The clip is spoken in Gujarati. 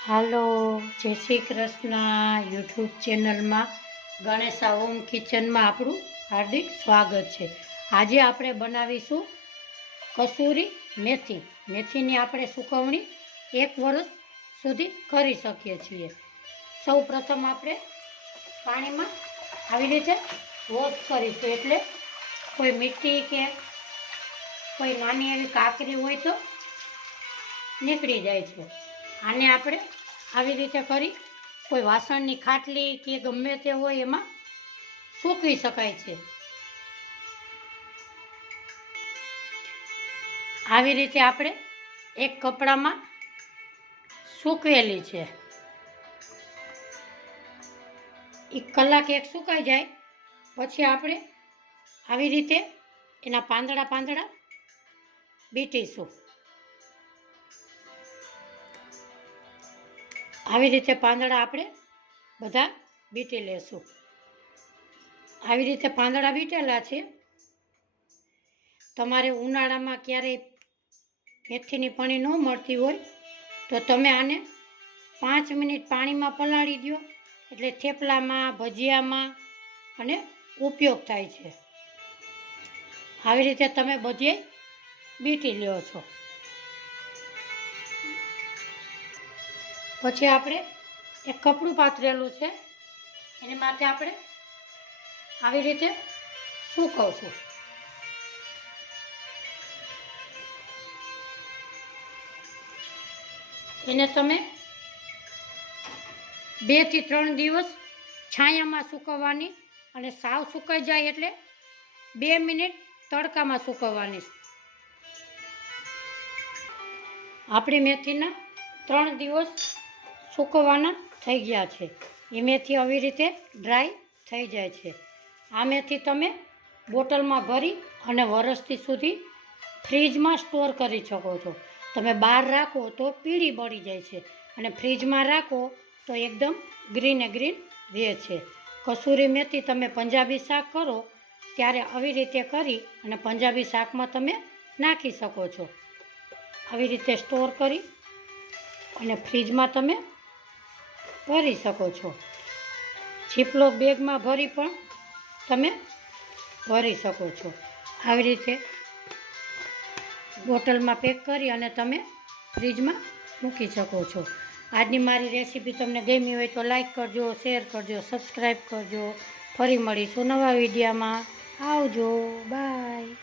હાલો, જય શ્રી કૃષ્ણ. યુટ્યુબ ચેનલમાં ગણેશા હોમ કિચનમાં આપણું હાર્દિક સ્વાગત છે. આજે આપણે બનાવીશું કસૂરી મેથી. મેથીની આપણે સુકવણી 1 વર્ષ સુધી કરી શકીએ છીએ. સૌ પ્રથમ આપણે પાણીમાં આવી રીતે વોશ કરીશું, એટલે કોઈ મીઠી કે કોઈ નાની એવી કાકરી હોય તો નીકળી જાય છે. આને આપણે આવી રીતે કરી કોઈ વાસણની ખાટલી કે ગમે તે હોય એમાં સૂકવી શકાય છે. આવી રીતે આપણે એક કપડામાં સૂકવેલી છે. 1 કલાક સુકાઈ જાય પછી આપણે આવી રીતે એના પાંદડા બીટીશું. આવી રીતે પાંદડા આપણે બધા બીટી લેશું. આવી રીતે પાંદડા બીટેલા છે. તમારે ઉનાળામાં ક્યારેય મેથીની પણી ન મળતી હોય તો તમે આને 5 મિનિટ પાણીમાં પલાળી દો, એટલે થેપલામાં, ભજીયામાં અને ઉપયોગ થાય છે. આવી રીતે તમે બધે બીટી લ્યો છો. પછી આપણે એક કપડું પાથરેલું છે, એની માથે આપણે આવી રીતે સૂકવશું. એને તમે 2 થી 3 દિવસ છાયામાં સૂકવવાની, અને સાવ સુકાઈ જાય એટલે 2 મિનિટ તડકામાં સૂકવવાની. આપણી મેથીના 3 દિવસ સૂકવવાના થઈ ગયા છે. એ મેથી આવી રીતે ડ્રાય થઈ જાય છે. આ મેથી તમે બોટલમાં ભરી અને વર્ષથી સુધી ફ્રીજમાં સ્ટોર કરી શકો છો. તમે બહાર રાખો તો પીળી પડી જાય છે, અને ફ્રીજમાં રાખો તો એકદમ ગ્રીન રહે છે. કસૂરી મેથી તમે પંજાબી શાક કરો ત્યારે આવી રીતે કરી અને પંજાબી શાકમાં તમે નાખી શકો છો. આવી રીતે સ્ટોર કરી અને ફ્રીજમાં તમે ભરી શકો છો. જીપલોક બેગમાં ભરી પણ તમે ભરી શકો છો. આવી રીતે બોટલમાં પેક કરી અને તમે ફ્રીજમાં મૂકી શકો છો. આજની મારી રેસીપી તમને ગમી હોય તો લાઈક કરજો, શેર કરજો, સબસ્ક્રાઈબ કરજો. ફરી મળીશું નવા વિડીયોમાં. આવજો, બાય.